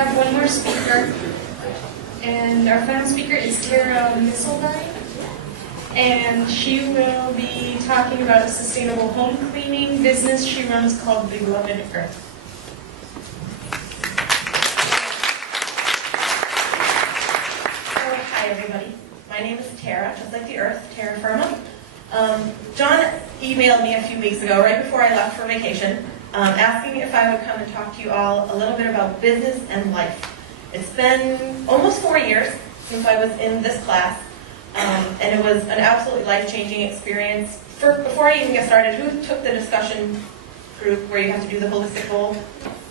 have one more speaker, and our final speaker is Terra Missildine, and she will be talking about a sustainable home cleaning business she runs called Beloved Earth. Hi everybody, my name is Terra, just like the earth, terra firma. John emailed me a few weeks ago, right before I left for vacation, asking me if I would come and talk to you all a little bit about business and life. It's been almost 4 years since I was in this class, and it was an absolutely life-changing experience. Before I even get started, who took the discussion group where you have to do the holistic goal?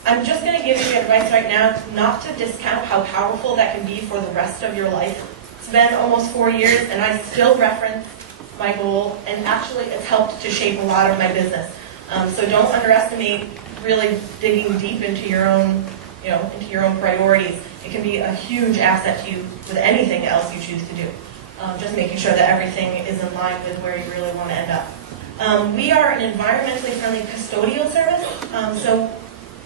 I'm just going to give you advice right now not to discount how powerful that can be for the rest of your life. It's been almost 4 years, and I still reference my goal, and actually it's helped to shape a lot of my business. So don't underestimate really digging deep into your own, into your own priorities. It can be a huge asset to you with anything else you choose to do. Just making sure that everything is in line with where you really want to end up. We are an environmentally friendly custodial service. So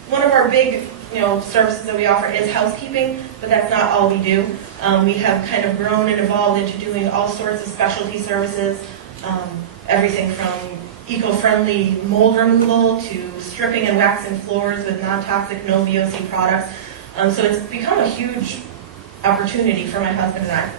one of our big services that we offer is housekeeping, but that's not all we do. We have kind of grown and evolved into doing all sorts of specialty services, everything from eco-friendly mold removal to stripping and waxing floors with non-toxic, no VOC products. So it's become a huge opportunity for my husband and I.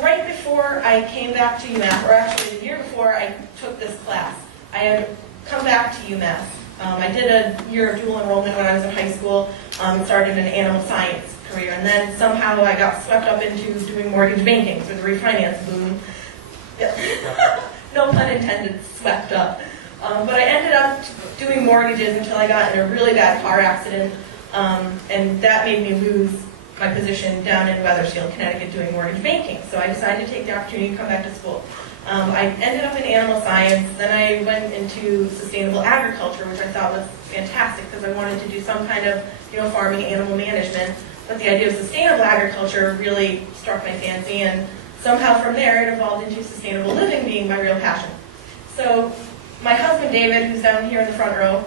Right before I came back to UMass, or actually the year before I took this class, I had come back to UMass. I did a year of dual enrollment when I was in high school, started an animal science career, and then somehow I got swept up into doing mortgage banking through the refinance boom. No pun intended, swept up. But I ended up doing mortgages until I got in a really bad car accident, and that made me lose my position down in Wethersfield, Connecticut, doing mortgage banking. So I decided to take the opportunity to come back to school. I ended up in animal science, then I went into sustainable agriculture, which I thought was fantastic because I wanted to do some kind of farming, animal management. But the idea of sustainable agriculture really struck my fancy, and somehow from there it evolved into sustainable living being my real passion. So my husband David, who's down here in the front row,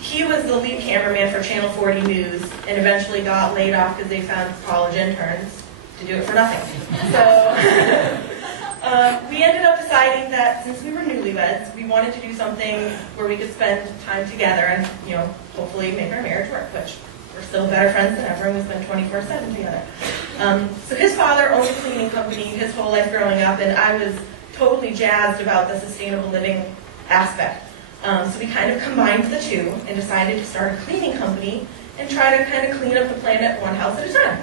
he was the lead cameraman for Channel 40 News and eventually got laid off because they found college interns to do it for nothing. So we ended up deciding that since we were newlyweds, we wanted to do something where we could spend time together and hopefully make our marriage work, which we're still better friends than ever, and we spend 24/7 together. So his father owned a cleaning company his whole life growing up, and I was totally jazzed about the sustainable living aspect. So we kind of combined the two and decided to start a cleaning company and try to kind of clean up the planet one house at a time.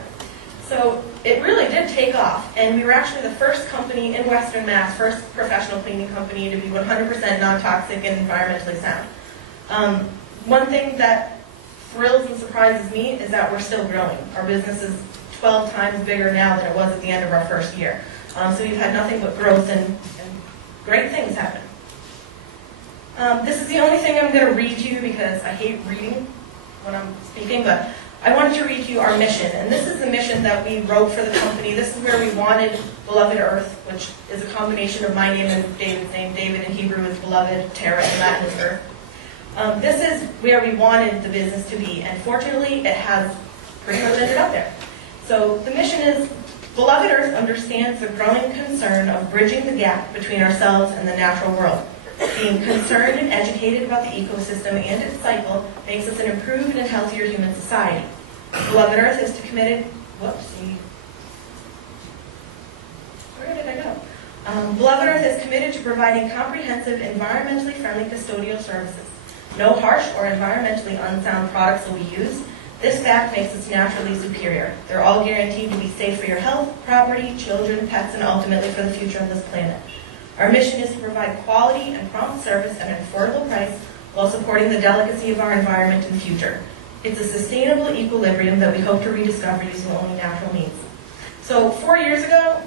So it really did take off, and we were actually the first company in Western Mass, first professional cleaning company to be 100% non-toxic and environmentally sound. One thing that thrills and surprises me is that we're still growing. Our business is 12 times bigger now than it was at the end of our first year. So we've had nothing but growth and great things happen. This is the only thing I'm going to read to you because I hate reading when I'm speaking, but I wanted to read to you our mission, and this is the mission that we wrote for the company. This is where we wanted Beloved Earth, which is a combination of my name and David's name. David in Hebrew is beloved, Terra in Latin is earth. This is where we wanted the business to be, and fortunately it has pretty much ended up there. So the mission is, Beloved Earth understands the growing concern of bridging the gap between ourselves and the natural world. Being concerned and educated about the ecosystem and its cycle makes us an improved and healthier human society. Beloved Earth is committed. Whoopsie. Where did I go? Beloved Earth is committed to providing comprehensive, environmentally friendly custodial services. No harsh or environmentally unsound products will be used. This fact makes us naturally superior. They're all guaranteed to be safe for your health, property, children, pets, and ultimately for the future of this planet. Our mission is to provide quality and prompt service at an affordable price while supporting the delicacy of our environment in the future. It's a sustainable equilibrium that we hope to rediscover using only natural means. So 4 years ago,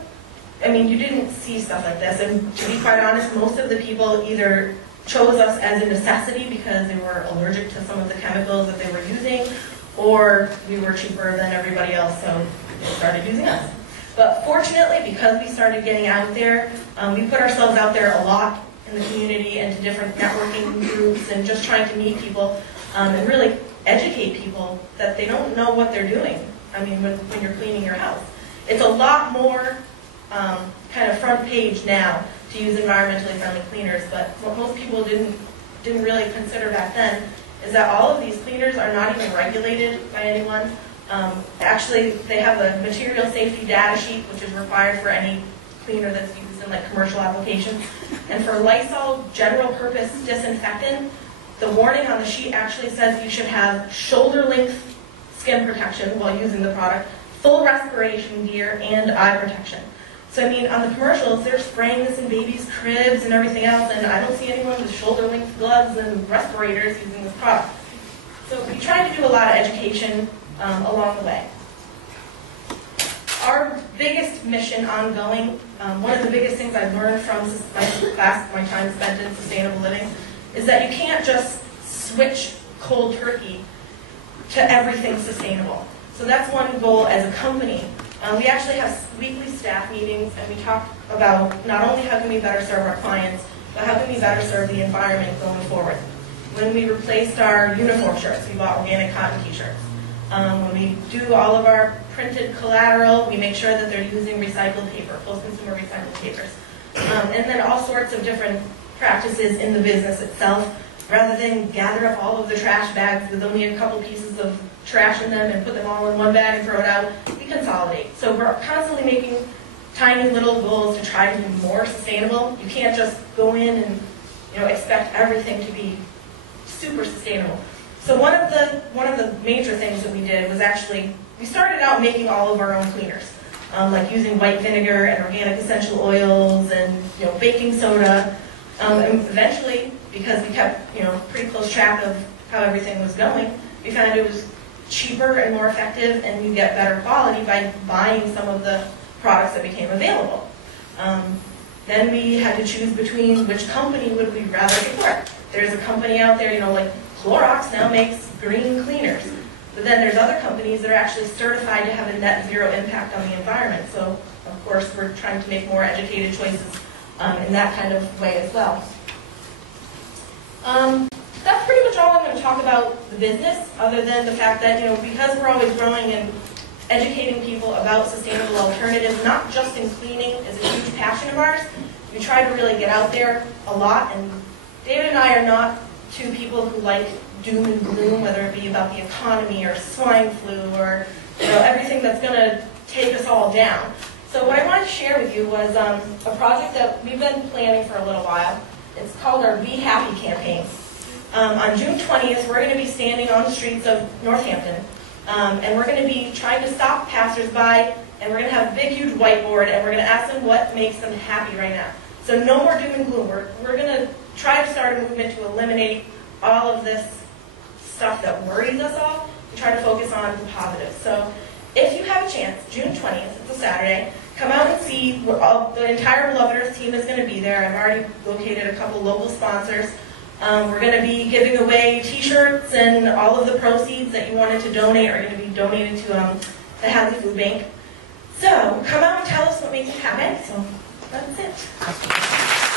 you didn't see stuff like this, and to be quite honest, most of the people either chose us as a necessity because they were allergic to some of the chemicals that they were using, or we were cheaper than everybody else, so they started using us. But fortunately, because we started getting out there, we put ourselves out there a lot in the community and to different networking groups and just trying to meet people and really educate people that they don't know what they're doing. I mean, when you're cleaning your house. It's a lot more kind of front page now to use environmentally friendly cleaners, but what most people didn't really consider back then is that all of these cleaners are not even regulated by anyone. Actually, they have a material safety data sheet, which is required for any cleaner that's used in like commercial applications. And for Lysol general purpose disinfectant, the warning on the sheet actually says you should have shoulder-length skin protection while using the product, full respiration gear, and eye protection. So I mean, on the commercials, they're spraying this in babies' cribs and everything else, and I don't see anyone with shoulder-length gloves and respirators using this product. So we try to do a lot of education along the way. Our biggest mission ongoing, one of the biggest things I've learned from my time spent in sustainable living, is that you can't just switch cold turkey to everything sustainable. So that's one goal as a company. We actually have weekly staff meetings, and we talk about not only how can we better serve our clients, but how can we better serve the environment going forward. When we replaced our uniform shirts, we bought organic cotton t-shirts. When we do all of our printed collateral, we make sure that they're using recycled paper, post-consumer recycled papers. And then all sorts of different practices in the business itself. Rather than gather up all of the trash bags with only a couple pieces of trash in them and put them all in one bag and throw it out, we consolidate. So we're constantly making tiny little goals to try to be more sustainable. You can't just go in and expect everything to be super sustainable. So one of the major things that we did was actually, we started out making all of our own cleaners, like using white vinegar and organic essential oils and baking soda. And eventually, because we kept pretty close track of how everything was going, we found it was cheaper and more effective, and you get better quality by buying some of the products that became available. Then we had to choose between which company would we rather support. There's a company out there, like Clorox now makes green cleaners. But then there's other companies that are actually certified to have a net zero impact on the environment. So, of course, we're trying to make more educated choices in that kind of way as well. That's pretty much all I'm going to talk about the business, other than the fact that, because we're always growing and educating people about sustainable alternatives, not just in cleaning, is a huge passion of ours. We try to really get out there a lot, and David and I are not two people who like doom and gloom, whether it be about the economy or swine flu or everything that's going to take us all down. So what I wanted to share with you was a project that we've been planning for a little while. It's called our Be Happy campaign. On June 20th, we're going to be standing on the streets of Northampton, and we're going to be trying to stop passersby, and we're going to have a big, huge whiteboard, and we're going to ask them what makes them happy right now. So no more doom and gloom. We're going to try to start a movement to eliminate all of this stuff that worries us all and try to focus on the positives. So if you have a chance, June 20th, it's a Saturday, come out and see. The entire Beloved Earth team is going to be there. I've already located a couple local sponsors. We're going to be giving away t-shirts, and all of the proceeds that you wanted to donate are going to be donated to the Hadley Food Bank. So come out and tell us what makes you happy. So that's it.